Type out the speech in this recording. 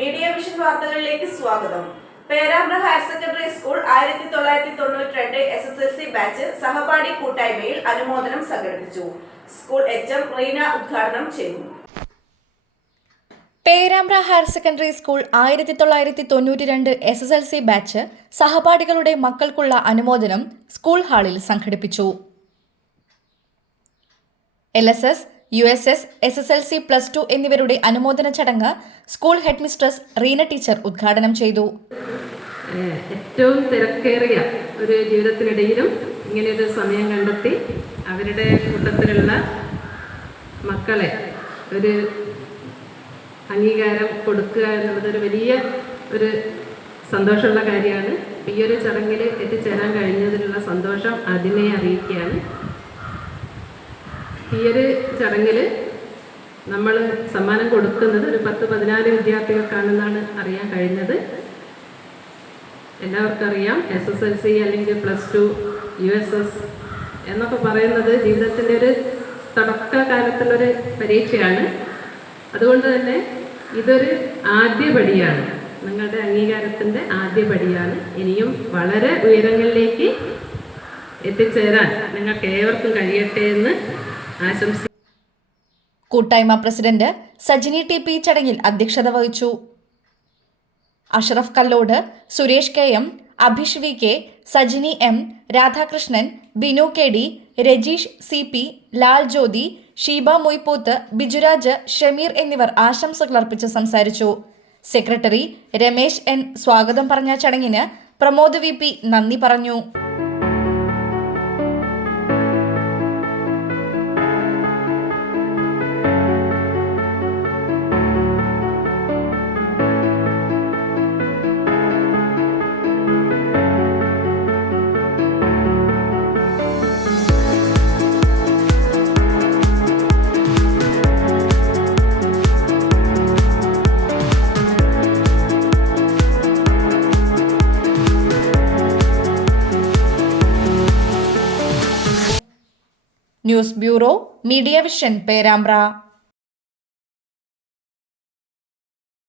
Media vision വാർത്തകളിലേക്ക് സ്വാഗതം. Perambra higher secondary school 1992 SSLC batch സഹപാഠി കൂട്ടായ്മയിൽ അനുമോദനം സംഘടിപ്പിച്ചു. സ്കൂൾ HM റീന ഉദ്ഘാടനം ചെയ്തു. Perambra higher secondary school 1992 SSLC batch സഹപാഠികളുടെ മക്കൾക്കുള്ള അനുമോദനം സ്കൂൾ ഹാളിൽ സംഘടിപ്പിച്ചു. LSS, USS, SSLC +2 എന്നിവരുടെ അനുമോദന ചടങ്ങ് school head mistress Reena teacher ഉദ്ഘാടനം ചെയ്തു. ഏറ്റവും തിരക്കേറിയ ഒരു ജീവിതത്തിനിടയിലും ഇങ്ങനെയൊരു സമയം കണ്ടെത്തി അവരുടെ കൂട്ടത്തിലുള്ള മക്കളെ ഒരു അംഗീകാരം കൊടുക്കുക എന്നുള്ളതൊരു വലിയ ഒരു സന്തോഷമുള്ള കാര്യമാണ്. ഈ ഒരു ചടങ്ങിൽ എത്തിച്ചേരാൻ കഴിഞ്ഞതിലുള്ള സന്തോഷം ആദ്യമേ അറിയിക്കുകയാണ്. ഈ ഒരു ചടങ്ങിൽ നമ്മൾ സമ്മാനം കൊടുക്കുന്നത് ഒരു 10-14 വിദ്യാർത്ഥികൾക്കാണെന്നാണ് അറിയാൻ കഴിഞ്ഞത്. എല്ലാവർക്കും അറിയാം, SSLC അല്ലെങ്കിൽ +2, USS എന്നൊക്കെ പറയുന്നത് ജീവിതത്തിൻ്റെ ഒരു തുടക്കകാലത്തുള്ളൊരു പരീക്ഷയാണ്. അതുകൊണ്ട് തന്നെ ഇതൊരു ആദ്യപടിയാണ്, നിങ്ങളുടെ അംഗീകാരത്തിൻ്റെ ആദ്യപടിയാണ്. ഇനിയും വളരെ ഉയരങ്ങളിലേക്ക് എത്തിച്ചേരാൻ നിങ്ങൾക്ക് ഏവർക്കും കഴിയട്ടെ എന്ന് ആശംസിക്കുന്നു. കൂട്ടായ്മ പ്രസിഡന്റ് സജിനി TP ചടങ്ങിൽ അധ്യക്ഷത വഹിച്ചു. Ashraf Kallode, Suresh KM, Abhish VK, Sajini M, Radhakrishnan, Binu KD, Rajeesh CP, Lal ജ്യോതി, ഷീബ മൊയ്പോത്ത്, ബിജുരാജ്, ഷമീർ എന്നിവർ ആശംസകൾ അർപ്പിച്ച് സംസാരിച്ചു. സെക്രട്ടറി രമേശ് N സ്വാഗതം പറഞ്ഞ ചടങ്ങിന് പ്രമോദ് VP നന്ദി പറഞ്ഞു. News bureau, media vision, Perambra.